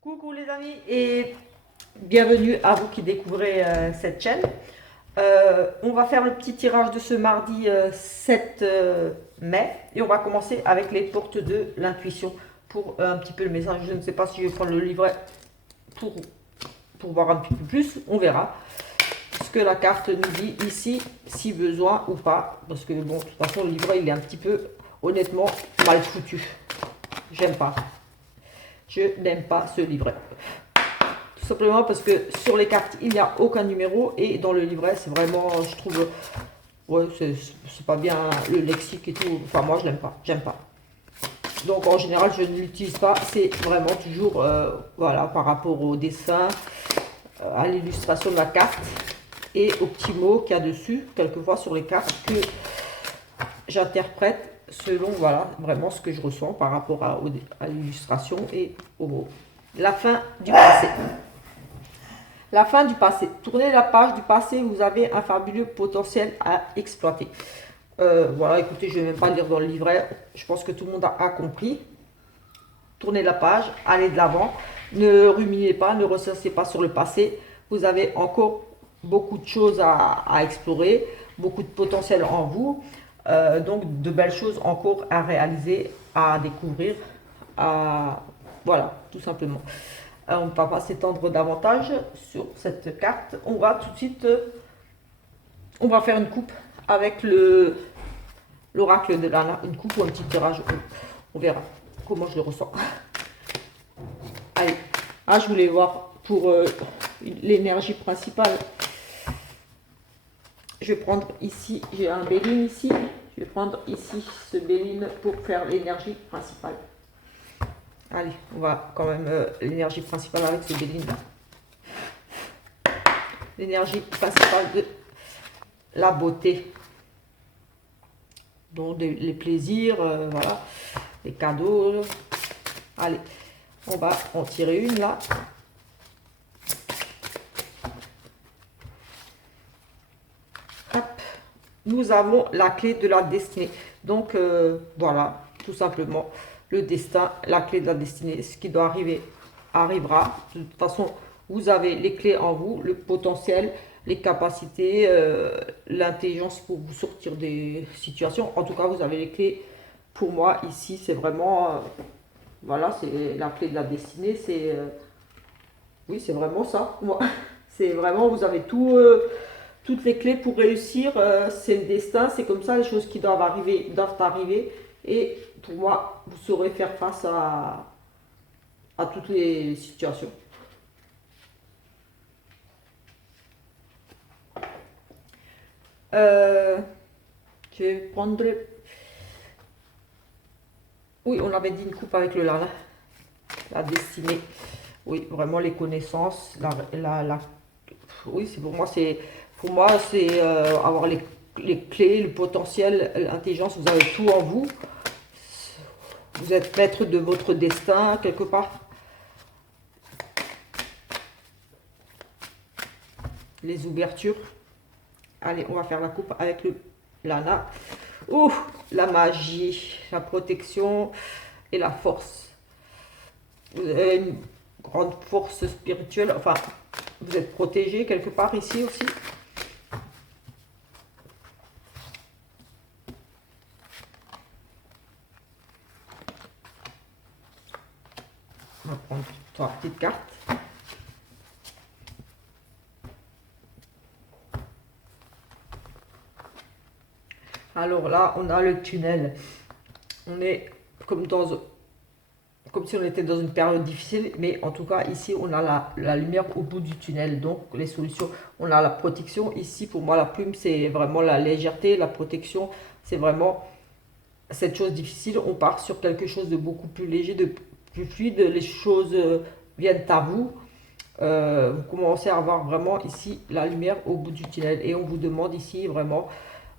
Coucou les amis et bienvenue à vous qui découvrez cette chaîne. On va faire le petit tirage de ce mardi 7 mai et on va commencer avec les portes de l'intuition pour un petit peu le message. Je ne sais pas si je vais prendre le livret pour, pour voir un petit peu plus, on verra ce que la carte nous dit ici, si besoin ou pas. Parce que bon, de toute façon le livret il est un petit peu honnêtement mal foutu. J'aime pas. Je n'aime pas ce livret. Tout simplement parce que sur les cartes, il n'y a aucun numéro et dans le livret, c'est vraiment, je trouve, ouais, c'est pas bien le lexique et tout. Enfin, moi, je l'aime pas. J'aime pas. Donc, en général, je ne l'utilise pas. C'est vraiment toujours, voilà, par rapport au dessin, à l'illustration de la carte et aux petits mots qu'il y a dessus, quelquefois sur les cartes, que j'interprète selon, voilà, vraiment ce que je ressens par rapport à l'illustration et aux mots. La fin du passé. La fin du passé. Tournez la page du passé, vous avez un fabuleux potentiel à exploiter. Voilà, écoutez, je ne vais même pas lire dans le livret. Je pense que tout le monde a compris. Tournez la page, allez de l'avant. Ne ruminez pas, ne ressassez pas sur le passé. Vous avez encore beaucoup de choses à explorer, beaucoup de potentiel en vous. Donc, de belles choses encore à réaliser, à découvrir. Voilà, tout simplement. On ne va pas s'étendre davantage sur cette carte. On va tout de suite, on va faire une coupe avec l'oracle de Lana. Une coupe ou un petit tirage. On verra comment je le ressens. Allez, je voulais voir pour l'énergie principale. Je vais prendre ici, j'ai un Béline ici. Je vais prendre ici ce Béline pour faire l'énergie principale. Allez, on va quand même l'énergie principale avec ce Béline là. L'énergie principale de la beauté. Donc les plaisirs, voilà, les cadeaux. Allez, on va en tirer une là. Hop. Nous avons la clé de la destinée. Donc voilà, tout simplement, le destin, la clé de la destinée. Ce qui doit arriver, arrivera. De toute façon, vous avez les clés en vous, le potentiel, les capacités, l'intelligence pour vous sortir des situations. En tout cas, vous avez les clés. Pour moi, ici, c'est vraiment, voilà, c'est la clé de la destinée. C'est, oui, c'est vraiment ça. Moi, c'est vraiment, vous avez tout, toutes les clés pour réussir. C'est le destin, c'est comme ça, les choses qui doivent arriver. Et pour moi, vous saurez faire face à toutes les situations. Euh, je vais prendre. Oui, on avait dit une coupe avec le lala. La destinée. Oui, vraiment les connaissances. Oui, c'est pour moi, c'est avoir les clés, le potentiel, l'intelligence. Vous avez tout en vous. Vous êtes maître de votre destin quelque part. Les ouvertures. Allez, on va faire la coupe avec le Lana. Ouh, la magie, la protection et la force. Vous avez une grande force spirituelle. Enfin, vous êtes protégé quelque part ici aussi. On va prendre trois petites cartes. Alors là, on a le tunnel. On est comme si on était dans une période difficile, mais en tout cas, ici, on a la lumière au bout du tunnel. Donc, les solutions, on a la protection. Ici, pour moi, la plume, c'est vraiment la légèreté. La protection, c'est vraiment cette chose difficile. On part sur quelque chose de beaucoup plus léger, de plus fluide. Les choses viennent à vous. Vous commencez à avoir vraiment ici la lumière au bout du tunnel. Et on vous demande ici vraiment,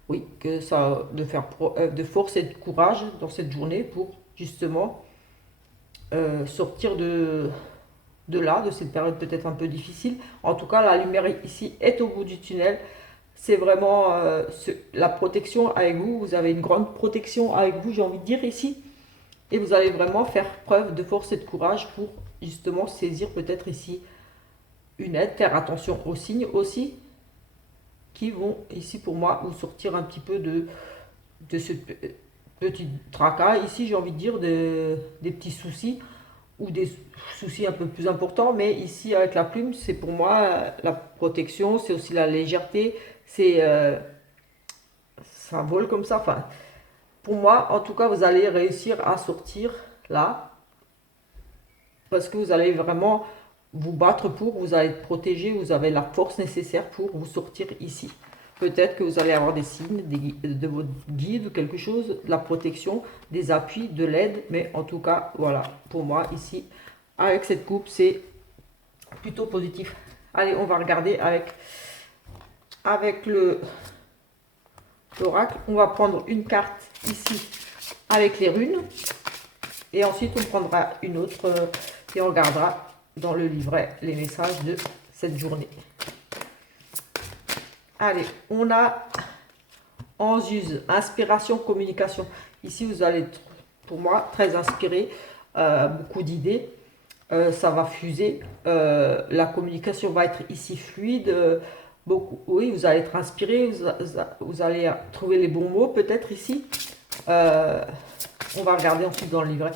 oui, que ça, de faire preuve de force et de courage dans cette journée pour justement sortir de là, de cette période peut-être un peu difficile. En tout cas, la lumière ici est au bout du tunnel. C'est vraiment la protection avec vous. Vous avez une grande protection avec vous, j'ai envie de dire ici. Et vous allez vraiment faire preuve de force et de courage pour justement saisir peut-être ici une aide, faire attention aux signes aussi, qui vont ici pour moi vous sortir un petit peu de ce petit tracas. Ici j'ai envie de dire des petits soucis ou des soucis un peu plus importants, mais ici avec la plume, c'est pour moi la protection, c'est aussi la légèreté, c'est ça vole comme ça. Enfin, pour moi, en tout cas, vous allez réussir à sortir là, parce que vous allez vraiment vous battre pour, vous allez être protégé, vous avez la force nécessaire pour vous sortir ici. Peut-être que vous allez avoir des signes de votre guide ou quelque chose, de la protection, des appuis, de l'aide, mais en tout cas, voilà, pour moi ici, avec cette coupe, c'est plutôt positif. Allez, on va regarder avec l'oracle. On va prendre une carte ici avec les runes, et ensuite on prendra une autre et on regardera dans le livret les messages de cette journée. Allez, on a Anzuse, inspiration, communication. Ici, vous allez être, pour moi, très inspiré, beaucoup d'idées. Ça va fuser. La communication va être ici fluide. Beaucoup, oui, vous allez être inspiré. Vous allez trouver les bons mots, peut-être ici. On va regarder ensuite dans le livret.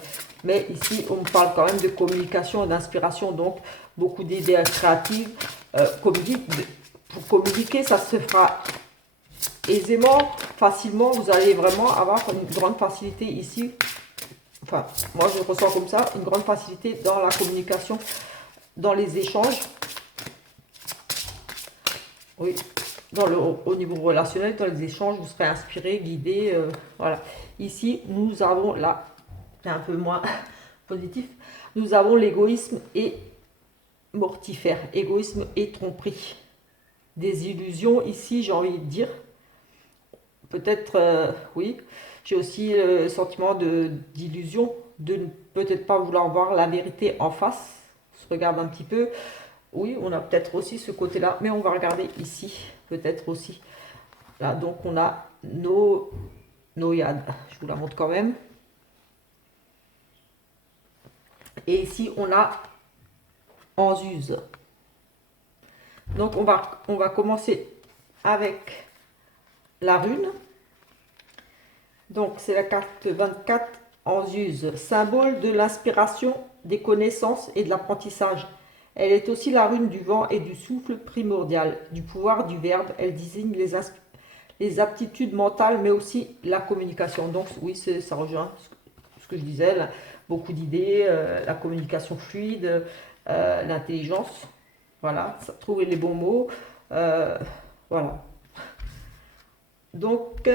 Mais ici, on parle quand même de communication et d'inspiration. Donc, beaucoup d'idées créatives. Pour communiquer, ça se fera aisément, facilement. Vous allez vraiment avoir une grande facilité ici. Enfin, moi je ressens comme ça, une grande facilité dans la communication, dans les échanges. Oui, au niveau relationnel, dans les échanges, vous serez inspiré, guidé. Voilà. Ici, nous avons là, c'est un peu moins positif, nous avons l'égoïsme et mortifère, égoïsme et tromperie. Des illusions ici, j'ai envie de dire. Peut-être, oui, j'ai aussi le sentiment d'illusion, de ne peut-être pas vouloir voir la vérité en face. On se regarde un petit peu. Oui, on a peut-être aussi ce côté-là, mais on va regarder ici, peut-être aussi. Là, donc on a Noyade, je vous la montre quand même. Et ici, on a Anzuse. Donc on va commencer avec la rune. Donc c'est la carte 24, Anzuse, symbole de l'inspiration, des connaissances et de l'apprentissage. Elle est aussi la rune du vent et du souffle primordial, du pouvoir du verbe. Elle désigne les aptitudes mentales, mais aussi la communication. Donc oui, ça rejoint ce que je disais, là, beaucoup d'idées, la communication fluide, l'intelligence. Voilà, trouver les bons mots. Voilà. Donc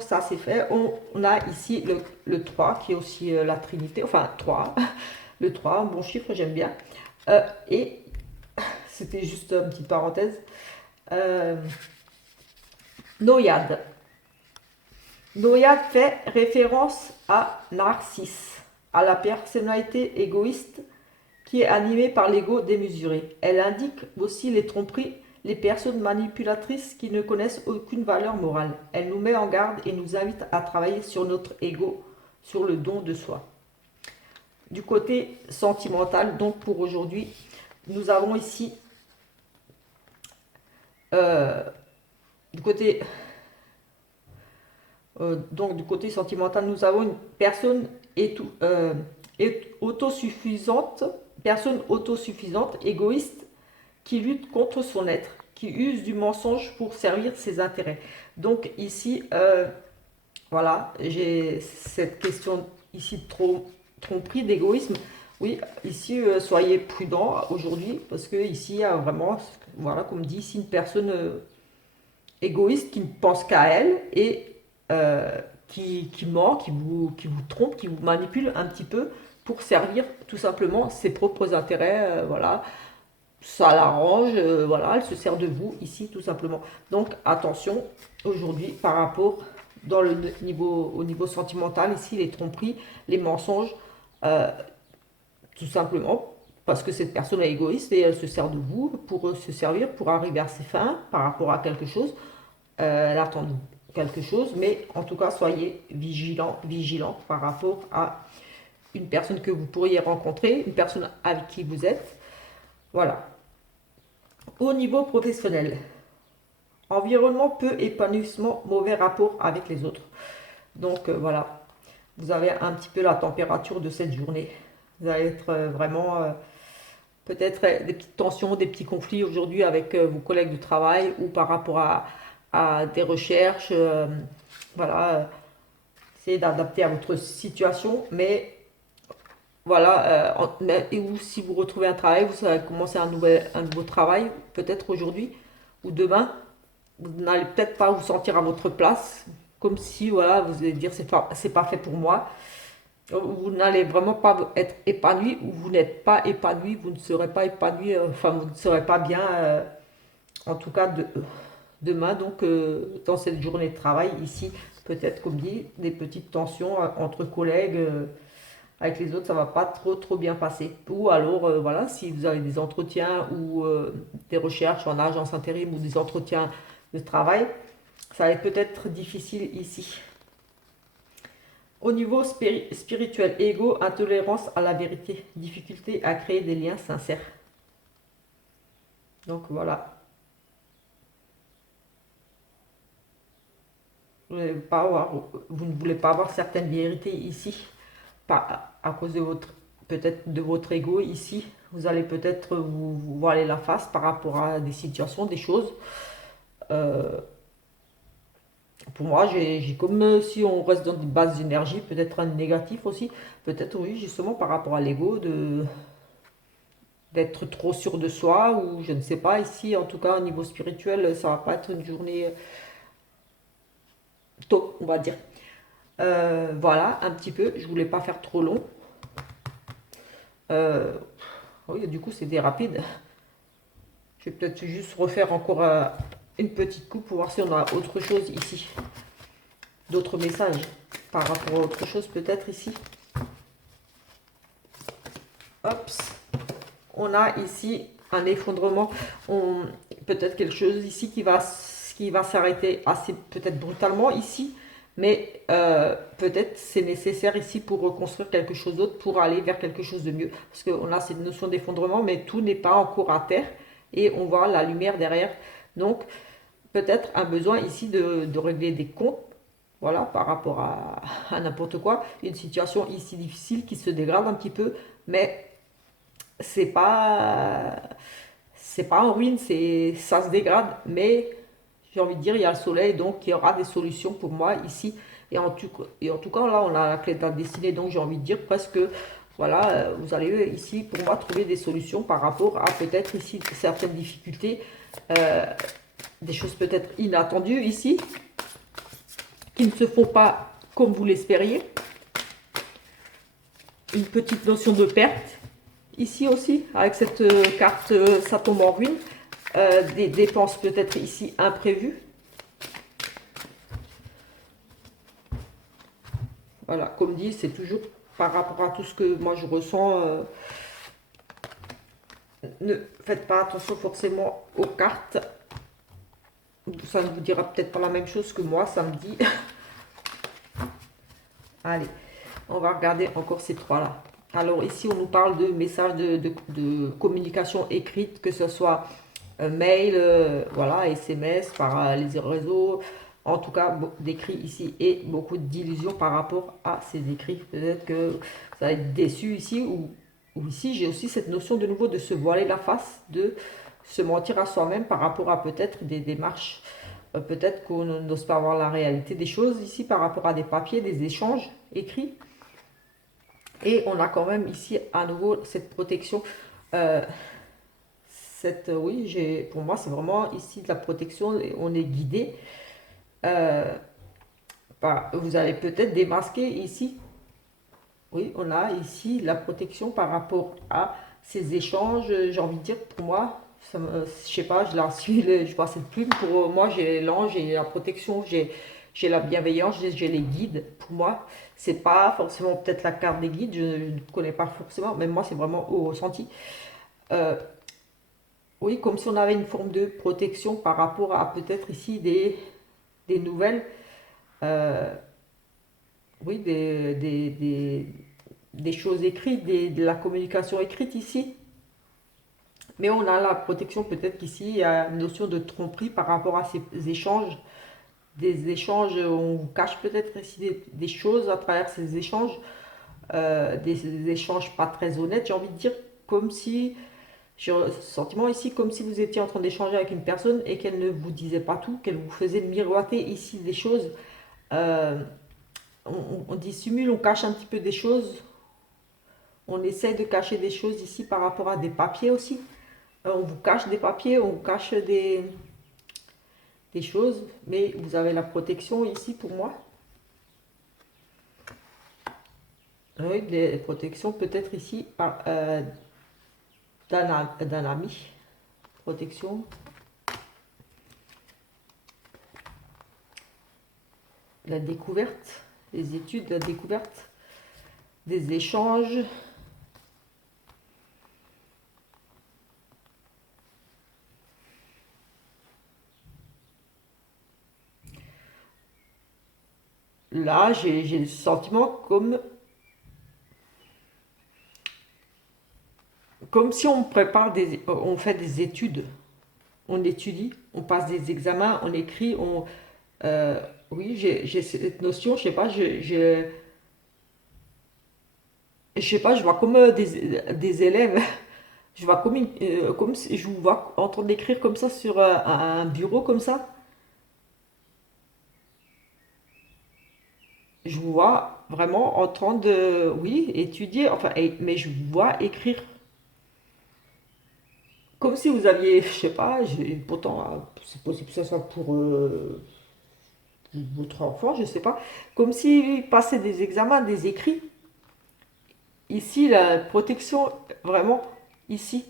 ça c'est fait. On a ici le 3 qui est aussi la Trinité, enfin 3, le 3, un bon chiffre, j'aime bien. Et c'était juste une petite parenthèse. Noyade. Noyade fait référence à Narcisse, à la personnalité égoïste qui est animée par l'ego démesuré. Elle indique aussi les tromperies, les personnes manipulatrices qui ne connaissent aucune valeur morale. Elle nous met en garde et nous invite à travailler sur notre ego, sur le don de soi. Du côté sentimental, donc pour aujourd'hui, nous avons ici, du côté sentimental, nous avons une personne autosuffisante, égoïste, qui lutte contre son être, qui use du mensonge pour servir ses intérêts. Donc ici, voilà, j'ai cette question ici de tromperie, d'égoïsme. Oui, ici, soyez prudents aujourd'hui, parce que ici, il y a vraiment, voilà, comme dit ici, une personne égoïste qui ne pense qu'à elle et qui ment, qui vous trompe, qui vous manipule un petit peu pour servir tout simplement ses propres intérêts, voilà. Ça l'arrange, voilà, elle se sert de vous ici tout simplement. Donc attention aujourd'hui par rapport au niveau sentimental, ici les tromperies, les mensonges, tout simplement parce que cette personne est égoïste et elle se sert de vous pour se servir, pour arriver à ses fins par rapport à quelque chose. Elle attend de vous quelque chose, mais en tout cas soyez vigilants par rapport à une personne que vous pourriez rencontrer, une personne avec qui vous êtes. Voilà. Au niveau professionnel, environnement peu épanouissement, mauvais rapport avec les autres. Donc voilà, vous avez un petit peu la température de cette journée. Vous allez être vraiment peut-être des petites tensions, des petits conflits aujourd'hui avec vos collègues de travail ou par rapport à des recherches. Voilà, essayez d'adapter à votre situation, mais voilà, ou si vous retrouvez un travail, vous allez commencer un nouveau travail, peut-être aujourd'hui ou demain, vous n'allez peut-être pas vous sentir à votre place, comme si voilà, vous allez dire c'est pas fait pour moi. Vous n'allez vraiment pas être épanoui ou vous n'êtes pas épanoui, vous ne serez pas épanoui, enfin vous ne serez pas bien, en tout cas demain, donc dans cette journée de travail ici, peut-être comme dit, des petites tensions entre collègues, avec les autres, ça va pas trop bien passer. Ou alors, voilà, si vous avez des entretiens ou des recherches en agence intérim ou des entretiens de travail, ça va être peut-être difficile ici. Au niveau spirituel, ego, intolérance à la vérité, difficulté à créer des liens sincères. Donc voilà. Vous ne voulez pas avoir certaines vérités ici, pas à cause de votre peut-être de votre ego ici. Vous allez peut-être vous voiler la face par rapport à des situations, des choses. Euh, pour moi, j'ai comme si on reste dans des bases d'énergie, peut-être un négatif aussi, peut-être oui, justement par rapport à l'ego, d'être trop sûr de soi, ou je ne sais pas, ici en tout cas au niveau spirituel, ça va pas être une journée top, on va dire. Voilà, un petit peu, je voulais pas faire trop long. Euh, oui, du coup c'était rapide. Je vais peut-être juste refaire encore une petite coupe pour voir si on a autre chose ici. D'autres messages par rapport à autre chose peut-être ici. Hop, on a ici un effondrement, peut-être quelque chose ici qui va s'arrêter assez peut-être brutalement ici, mais peut-être c'est nécessaire ici pour reconstruire quelque chose d'autre, pour aller vers quelque chose de mieux. Parce qu'on a cette notion d'effondrement, mais tout n'est pas encore à terre et on voit la lumière derrière. Donc peut-être un besoin ici de régler des comptes. Voilà, par rapport à n'importe quoi, une situation ici difficile qui se dégrade un petit peu, mais c'est pas c'est pas en ruine, ça se dégrade, mais j'ai envie de dire il y a le soleil, donc il y aura des solutions pour moi ici. Et en tout cas là on a la clé de la destinée, donc j'ai envie de dire presque voilà, vous allez ici pour moi trouver des solutions par rapport à peut-être ici certaines difficultés, euh, des choses peut-être inattendues ici, qui ne se font pas comme vous l'espériez. Une petite notion de perte ici aussi, avec cette carte ça tombe en ruine. Des dépenses peut-être ici imprévues. Voilà, comme dit, c'est toujours par rapport à tout ce que moi je ressens. Ne faites pas attention forcément aux cartes. Ça ne vous dira peut-être pas la même chose que moi, ça me dit. Allez, on va regarder encore ces trois-là. Alors ici, on nous parle de messages de communication écrite, que ce soit mail, voilà, SMS, par les réseaux, en tout cas d'écrits ici et beaucoup d'illusions par rapport à ces écrits. Peut-être que vous allez être déçu ici ou ici j'ai aussi cette notion de nouveau de se voiler la face, de se mentir à soi-même par rapport à peut-être des démarches. Peut-être qu'on n'ose pas voir la réalité des choses ici par rapport à des papiers, des échanges écrits. Et on a quand même ici à nouveau cette protection. Euh, oui, pour moi, c'est vraiment ici de la protection. On est guidé. Euh, vous allez peut-être démasquer ici. Oui, on a ici la protection par rapport à ces échanges. J'ai envie de dire, pour moi, je sais pas, je la suis, je vois cette plume. Pour moi, j'ai l'ange, j'ai la protection, j'ai la bienveillance, j'ai les guides. Pour moi, c'est pas forcément peut-être la carte des guides, je ne connais pas forcément, mais moi, c'est vraiment au ressenti. Euh, Oui, comme si on avait une forme de protection par rapport à peut-être ici des nouvelles, euh, oui, des choses écrites, de la communication écrite ici. Mais on a la protection peut-être qu'ici, il y a une notion de tromperie par rapport à ces échanges. Des échanges, on vous cache peut-être ici des choses à travers ces échanges. Des échanges pas très honnêtes, j'ai envie de dire, comme si, j'ai le sentiment ici, comme si vous étiez en train d'échanger avec une personne et qu'elle ne vous disait pas tout, qu'elle vous faisait miroiter ici des choses. Euh, on dissimule, on cache un petit peu des choses, on essaye de cacher des choses ici par rapport à des papiers aussi. On vous cache des papiers, on vous cache des choses, mais vous avez la protection ici pour moi. Oui, des protections peut-être ici d'un ami. Protection. La découverte, les études, la découverte, des échanges. Là, j'ai le sentiment comme si on prépare on fait des études. On étudie, on passe des examens, on écrit, euh, oui, j'ai cette notion, je sais pas, je vois comme des élèves, je vois comme si je vous vois en train d'écrire comme ça sur un bureau comme ça. Je vous vois vraiment en train de, oui, étudier, enfin, mais je vous vois écrire comme si vous aviez, je sais pas, pourtant, c'est possible que ce soit pour votre enfant, je sais pas, comme s'il passait des examens, des écrits. Ici, la protection, vraiment, ici,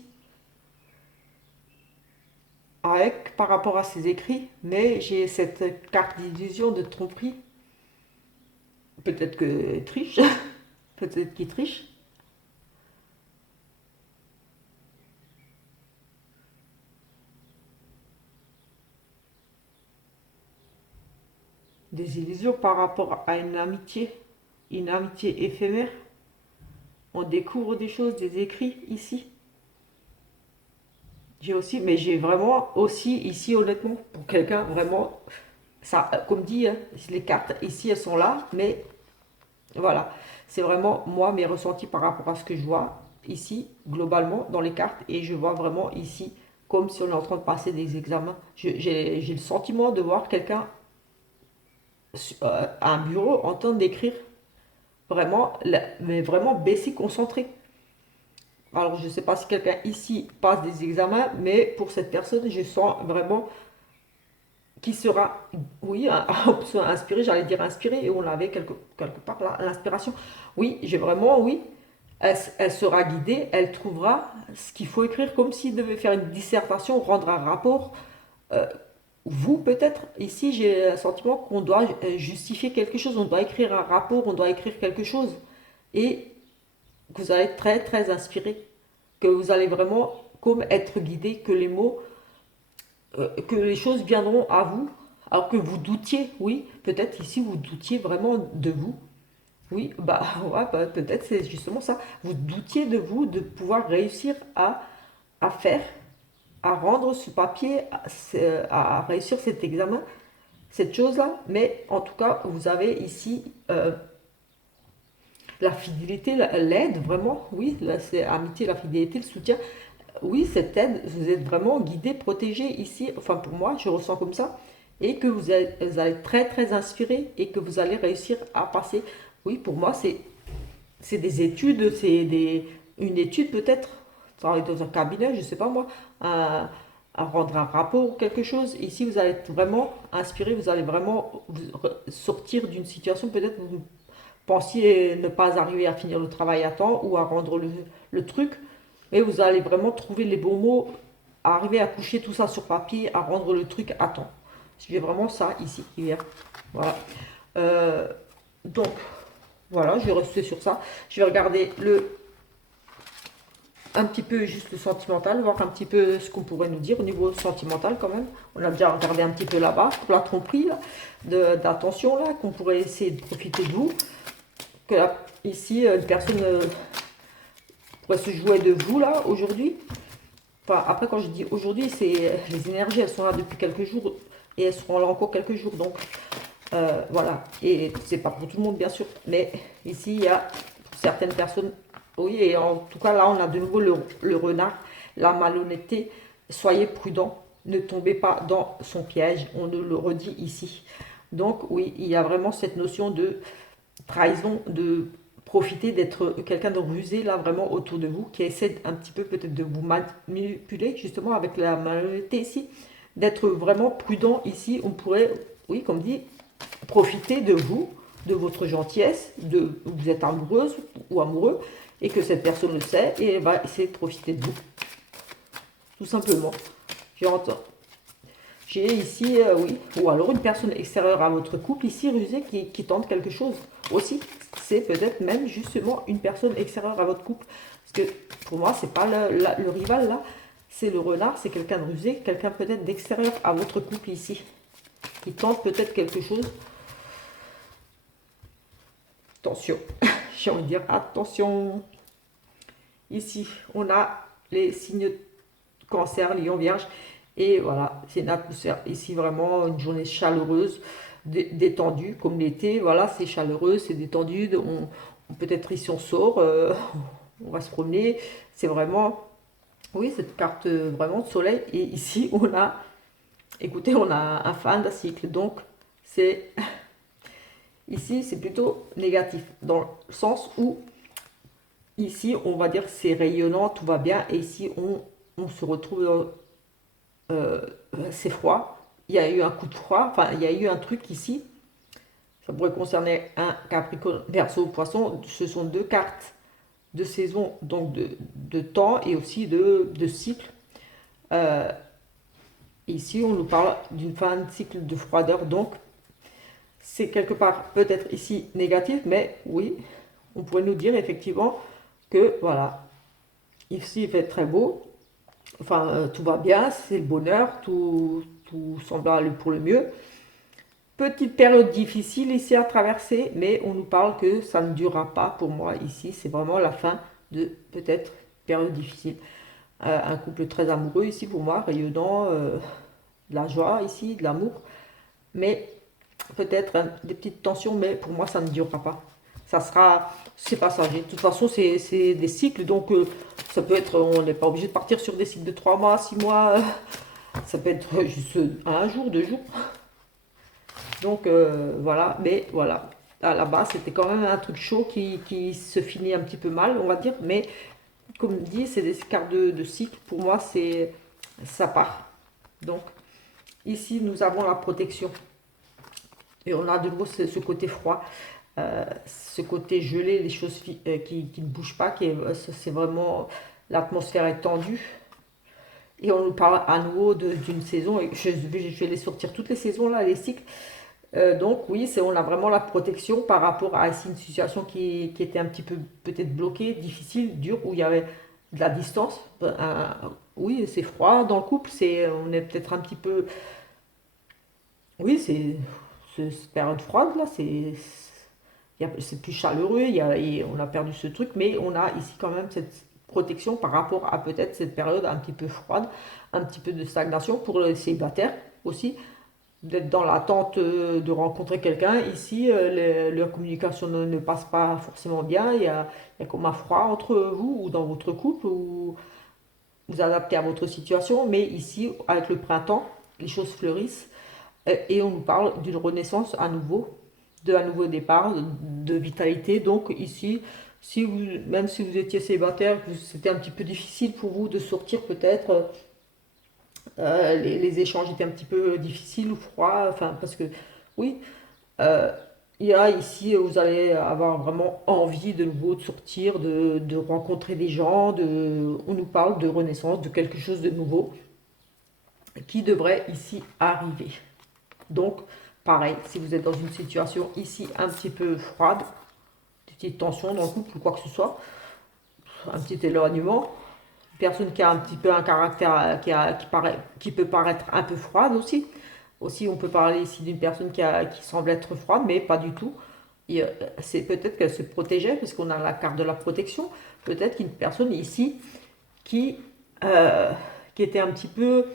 avec par rapport à ces écrits, mais j'ai cette carte d'illusion de tromperie. Peut-être que triche, peut-être qu'il triche. Des illusions par rapport à une amitié éphémère. On découvre des choses, des écrits ici. J'ai aussi, mais j'ai vraiment aussi ici, honnêtement, pour quelqu'un vraiment, ça, comme dit, hein, les cartes ici, elles sont là, mais voilà, c'est vraiment moi, mes ressentis par rapport à ce que je vois ici, globalement, dans les cartes, et je vois vraiment ici, comme si on est en train de passer des examens. J'ai le sentiment de voir quelqu'un à un bureau en train d'écrire, vraiment, mais vraiment baissé, concentré. Alors, je ne sais pas si quelqu'un ici passe des examens, mais pour cette personne, je sens vraiment qui sera, oui, inspiré, j'allais dire inspiré, et on l'avait quelque part là, l'inspiration. Oui, j'ai vraiment, oui, elle sera guidée, elle trouvera ce qu'il faut écrire, comme s'il devait faire une dissertation, rendre un rapport. Euh, Vous, peut-être, ici, j'ai le sentiment qu'on doit justifier quelque chose, on doit écrire un rapport, on doit écrire quelque chose, et que vous allez être très, très inspiré, que vous allez vraiment comme être guidé, que les mots que les choses viendront à vous, alors que vous doutiez, oui, peut-être ici vous doutiez vraiment de vous. Oui, bah, ouais, bah, peut-être c'est justement ça. Vous doutiez de vous, de pouvoir réussir à faire, à rendre ce papier, à réussir cet examen, cette chose-là. Mais en tout cas, vous avez ici la fidélité, l'aide, vraiment, oui, c'est amitié, la fidélité, le soutien. Oui, cette aide, vous êtes vraiment guidé, protégé ici, enfin pour moi, je ressens comme ça, et que vous allez très très inspiré et que vous allez réussir à passer. Oui, pour moi, c'est des études, une étude peut-être, travailler dans un cabinet, je sais pas moi, à rendre un rapport ou quelque chose. Ici, vous allez être vraiment inspiré, vous allez vraiment sortir d'une situation, peut-être vous pensiez ne pas arriver à finir le travail à temps ou à rendre le truc, mais vous allez vraiment trouver les bons mots, à arriver à coucher tout ça sur papier, à rendre le truc à temps. J'ai vraiment ça ici qui vient. Voilà. Euh, donc, voilà, je vais rester sur ça. Je vais regarder un petit peu juste le sentimental, voir un petit peu ce qu'on pourrait nous dire au niveau sentimental quand même. On a déjà regardé un petit peu là-bas, pour la tromperie, là, d'attention, là, qu'on pourrait essayer de profiter de vous. Que ici, une personne pourrait se jouer de vous, là, aujourd'hui. Enfin, après, quand je dis aujourd'hui, c'est les énergies, elles sont là depuis quelques jours et elles seront là encore quelques jours. Donc, voilà. Et c'est pas pour tout le monde, bien sûr. Mais ici, il y a pour certaines personnes, oui, et en tout cas, là, on a de nouveau le renard, la malhonnêteté. Soyez prudents, ne tombez pas dans son piège. On nous le redit ici. Donc, oui, il y a vraiment cette notion de trahison, de profiter d'être quelqu'un de rusé là vraiment autour de vous, qui essaie un petit peu peut-être de vous manipuler justement avec la malhonnêteté ici, d'être vraiment prudent ici. On pourrait, oui, comme dit, profiter de vous, de votre gentillesse, de vous êtes amoureuse ou amoureux, et que cette personne le sait et elle va essayer de profiter de vous. Tout simplement. J'entends. J'ai ici, oui, ou alors une personne extérieure à votre couple ici, rusée, qui tente quelque chose aussi. C'est peut-être même justement une personne extérieure à votre couple. Parce que pour moi, c'est pas le rival là, c'est le renard, c'est quelqu'un de rusé, quelqu'un peut-être d'extérieur à votre couple ici. Qui tente peut-être quelque chose. Attention, j'ai envie de dire attention. Ici, on a les signes de cancer, lion, vierge. Et voilà, c'est une atmosphère ici vraiment une journée chaleureuse, détendue comme l'été. Voilà, c'est chaleureux, c'est détendu. Peut-être ici on sort, on va se promener. C'est vraiment, oui, cette carte vraiment de soleil. Et ici on a, écoutez, on a un fin d'un cycle. Donc c'est ici c'est plutôt négatif dans le sens où ici on va dire c'est rayonnant, tout va bien. Et ici on se retrouve dans c'est froid. Il y a eu un coup de froid, enfin il y a eu un truc ici. Ça pourrait concerner un Capricorne, Verseau, Poisson. Ce sont deux cartes de saison, donc de temps et aussi de cycle. Euh, Ici, on nous parle d'une fin de cycle de froideur, donc c'est quelque part peut-être ici négatif, mais oui, on pourrait nous dire effectivement que voilà, ici il fait très beau, enfin tout va bien, c'est le bonheur, tout semble aller pour le mieux. Petite période difficile ici à traverser, mais on nous parle que ça ne durera pas pour moi ici. C'est vraiment la fin de peut-être période difficile. Un couple très amoureux ici pour moi, rayonnant, de la joie ici, de l'amour. Mais peut-être des petites tensions, mais pour moi ça ne durera pas. Ça sera, c'est passager. De toute façon, c'est des cycles, donc ça peut être, on n'est pas obligé de partir sur des cycles de 3 mois, 6 mois. Ça peut être juste un jour, 2 jours. Donc voilà, mais voilà, à la base c'était quand même un truc chaud qui se finit un petit peu mal, on va dire, mais comme dit, c'est des cartes de cycle, pour moi c'est ça part. Donc ici nous avons la protection et on a de nouveau ce côté froid, ce côté gelé, les choses qui ne bougent pas, c'est vraiment l'atmosphère est tendue. Et on nous parle à nouveau d'une saison, et je vais les sortir toutes les saisons là, les cycles. Donc oui, on a vraiment la protection par rapport à ici une situation qui était un petit peu peut-être bloquée, difficile, dure, où il y avait de la distance. Oui, c'est froid dans le couple, on est peut-être un petit peu... Oui, c'est cette période froide là, c'est plus chaleureux, on a perdu ce truc, mais on a ici quand même cette protection par rapport à peut-être cette période un petit peu froide, un petit peu de stagnation pour les célibataires aussi d'être dans l'attente de rencontrer quelqu'un. Ici, leur communication ne passe pas forcément bien. Il y a comme un froid entre vous ou dans votre couple ou vous adaptez à votre situation. Mais ici, avec le printemps, les choses fleurissent et on nous parle d'une renaissance à nouveau, d'un nouveau départ, de vitalité. Donc ici, même si vous étiez célibataire, que c'était un petit peu difficile pour vous de sortir peut-être les échanges étaient un petit peu difficiles ou froids, enfin, parce que oui, euh, il y a ici, vous allez avoir vraiment envie de nouveau de sortir, de rencontrer des gens, on nous parle de renaissance, de quelque chose de nouveau qui devrait ici arriver. Donc, pareil, si vous êtes dans une situation ici un petit peu froide, des petites tensions dans le couple ou quoi que ce soit, un petit éloignement, personne qui a un petit peu un caractère qui peut paraître un peu froide aussi. Aussi, on peut parler ici d'une personne qui semble être froide, mais pas du tout. C'est peut-être qu'elle se protégeait, parce qu'on a la carte de la protection. Peut-être qu'une personne ici qui, euh, qui était un petit peu,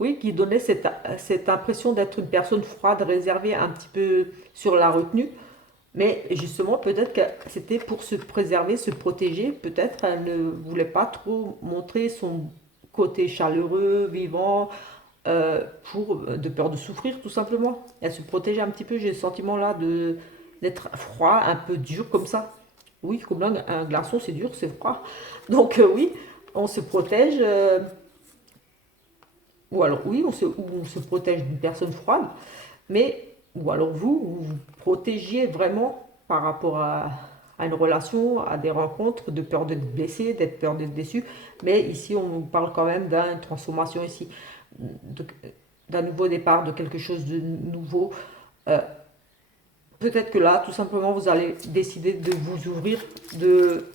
oui, qui donnait cette impression d'être une personne froide, réservée, un petit peu sur la retenue. Mais justement, peut-être que c'était pour se préserver, se protéger. Peut-être elle ne voulait pas trop montrer son côté chaleureux, vivant, de peur de souffrir, tout simplement. Elle se protégeait un petit peu. J'ai le sentiment là d'être froid, un peu dur comme ça. Oui, comme là, un glaçon, c'est dur, c'est froid. Donc oui, on se protège. Ou alors oui, on se protège d'une personne froide. Mais, ou alors vous vous protégiez vraiment par rapport à une relation, à des rencontres, de peur d'être blessé, d'être peur d'être déçu. Mais ici, on parle quand même d'une transformation ici, d'un nouveau départ, de quelque chose de nouveau. Euh, Peut-être que là, tout simplement, vous allez décider de vous ouvrir, de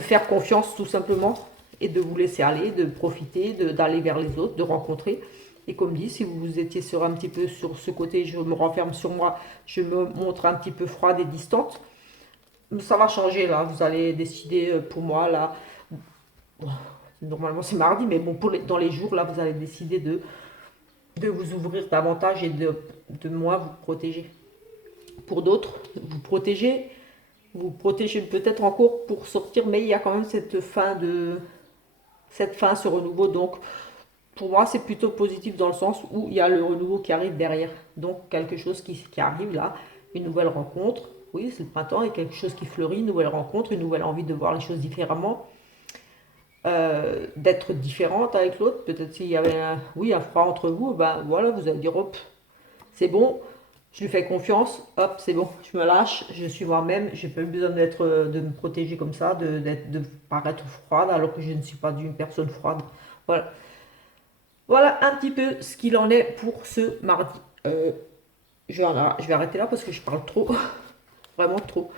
faire confiance tout simplement et de vous laisser aller, de profiter, d'aller vers les autres, de rencontrer. Et comme dit, si vous étiez sur un petit peu sur ce côté, je me renferme sur moi, je me montre un petit peu froide et distante, ça va changer là. Vous allez décider pour moi là. Normalement c'est mardi, mais bon, dans les jours là, vous allez décider de vous ouvrir davantage et de moins vous protéger. Pour d'autres, vous protégez peut-être encore pour sortir, mais il y a quand même cette fin, ce renouveau. Donc, pour moi, c'est plutôt positif dans le sens où il y a le renouveau qui arrive derrière. Donc, quelque chose qui arrive là, une nouvelle rencontre. Oui, c'est le printemps, et quelque chose qui fleurit, une nouvelle rencontre, une nouvelle envie de voir les choses différemment, d'être différente avec l'autre. Peut-être s'il y avait oui, un froid entre vous, ben voilà, vous allez dire hop, c'est bon, je lui fais confiance, hop, c'est bon, je me lâche, je suis moi-même, j'ai pas eu besoin de me protéger comme ça, de paraître froide alors que je ne suis pas une personne froide. Voilà. Voilà un petit peu ce qu'il en est pour ce mardi. Je vais arrêter là parce que je parle trop, vraiment trop.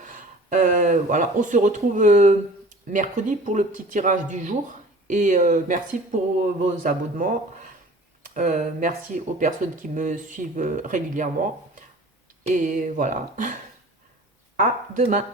Voilà, on se retrouve mercredi pour le petit tirage du jour. Et merci pour vos abonnements. Merci aux personnes qui me suivent régulièrement. Et voilà, à demain.